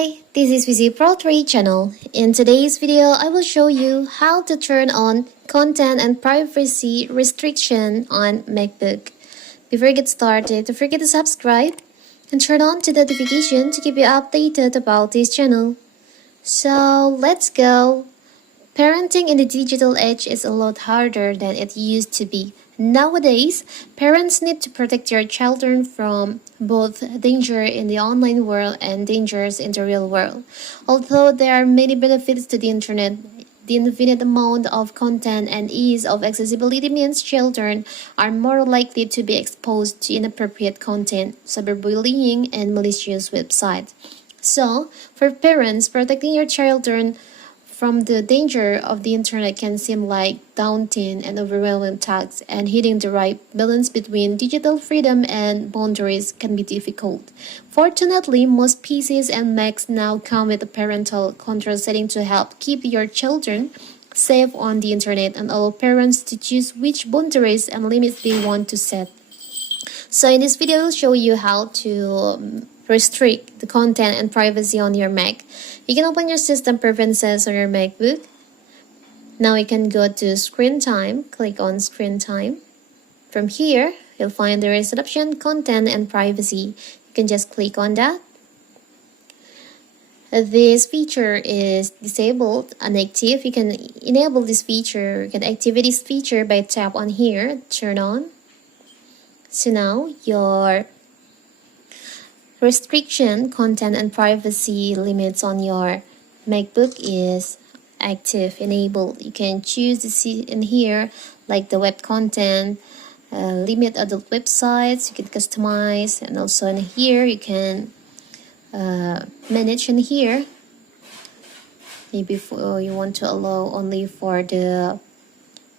Hi, this is VC Pro 3 channel. In today's video, I will show you how to turn on content and privacy restriction on MacBook. Before we get started, don't forget to subscribe and turn on the notification to keep you updated about this channel. So let's go. Parenting in the digital age is a lot harder than it used to be. Nowadays, parents need to protect their children from both danger in the online world and dangers in the real world. Although there are many benefits to the internet, the infinite amount of content and ease of accessibility means children are more likely to be exposed to inappropriate content, cyberbullying, and malicious websites. So, for parents, protecting your children from the danger of the internet can seem like daunting and overwhelming task, and hitting the right balance between digital freedom and boundaries can be difficult. Fortunately, most PCs and Macs now come with a parental control setting to help keep your children safe on the internet and allow parents to choose which boundaries and limits they want to set. So in this video, I'll show you how to restrict the content and privacy on your Mac. You can open your system preferences on your MacBook. Now you can go to screen time, click on screen time. From here, you'll find there is an option content and privacy. You can just click on that. This feature is disabled and active. You can enable this feature, you can activate this feature by tap on here, turn on. So now your restriction, content, and privacy limits on your MacBook is active, enabled. You can choose to see in here like the web content, limit adult websites, you can customize, and also in here you can manage in here. Maybe you want to allow only for the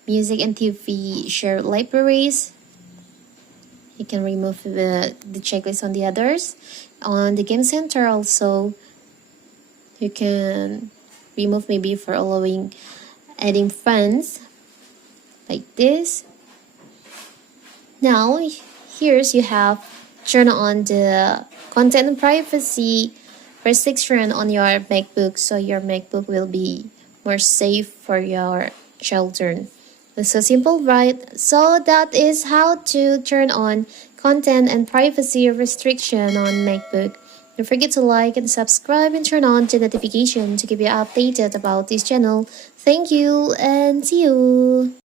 music and TV shared libraries. You can remove the checklist on the others. On the game center also, you can remove maybe for allowing adding friends like this. Now, here's you have turn on the content and privacy restriction on your MacBook, so your MacBook will be more safe for your children. It's so simple, right? So that is how to turn on content and privacy restriction on MacBook. Don't forget to like and subscribe and turn on the notification to keep you updated about this channel. Thank you and see you!